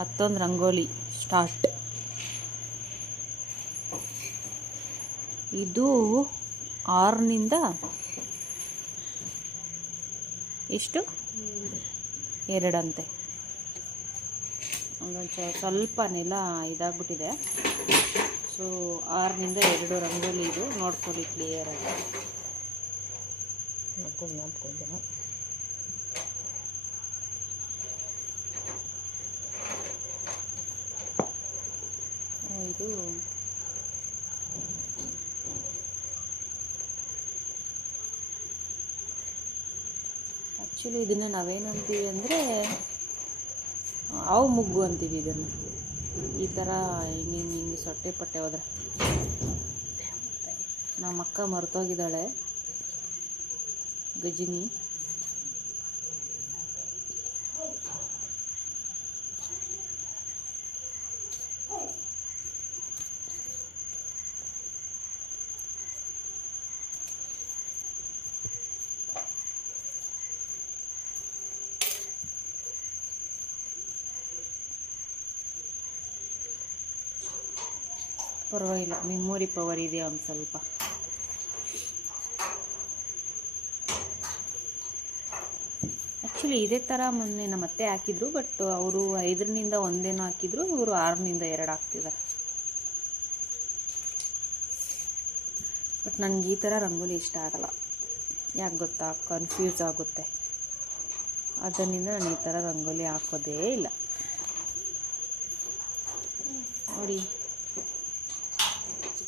ಮತ್ತೊಂದು ರಂಗೋಲಿ ಸ್ಟಾರ್ಟ್. ಇದು 6 ಎಷ್ಟು 2 ಅಂತೆ. ಒಂದೊಂದು ಸ್ವಲ್ಪ ನೆಲ ಇದಾಗ್ಬಿಟ್ಟಿದೆ. ಸೊ 6 2 ರಂಗೋಲಿ ಇದು ನೋಡ್ಕೊಳ್ಳಿ ಕ್ಲಿಯರಾಗಿ. ಇದು ಆ್ಯಕ್ಚುಲಿ ಇದನ್ನು ನಾವೇನಂತೀವಿ ಅಂದರೆ ಹಾವು ಮುಗ್ಗು ಅಂತೀವಿ ಇದನ್ನು. ಈ ಥರ ಹಿಂಗೆ ಸೊಟ್ಟೆ ಪಟ್ಟೆ ಹೋದ್ರೆ ನಮ್ಮ ಅಕ್ಕ ಮರ್ತೋಗಿದ್ದಾಳೆ ಗಜಿನಿ. ಪರವಾಗಿಲ್ಲ, ಮೆಮೊರಿ ಪವರ್ ಇದೆ ಒಂದು ಸ್ವಲ್ಪ. ಆ್ಯಕ್ಚುಲಿ ಇದೇ ಥರ ಮೊನ್ನೆ ನಮ್ಮ ಅತ್ತೆ ಹಾಕಿದ್ರು, ಬಟ್ ಅವರು 5 1 ಹಾಕಿದ್ರು, ಇವರು 6 2 ಹಾಕ್ತಿದ್ದಾರೆ. ಬಟ್ ನನಗೆ ಈ ಥರ ರಂಗೋಲಿ ಇಷ್ಟ ಆಗಲ್ಲ. ಯಾಕೆ ಗೊತ್ತಾ, ಕನ್ಫ್ಯೂಸ್ ಆಗುತ್ತೆ. ಅದರಿಂದ ನಾನು ಈ ಥರ ರಂಗೋಲಿ ಹಾಕೋದೇ ಇಲ್ಲ. ನೋಡಿ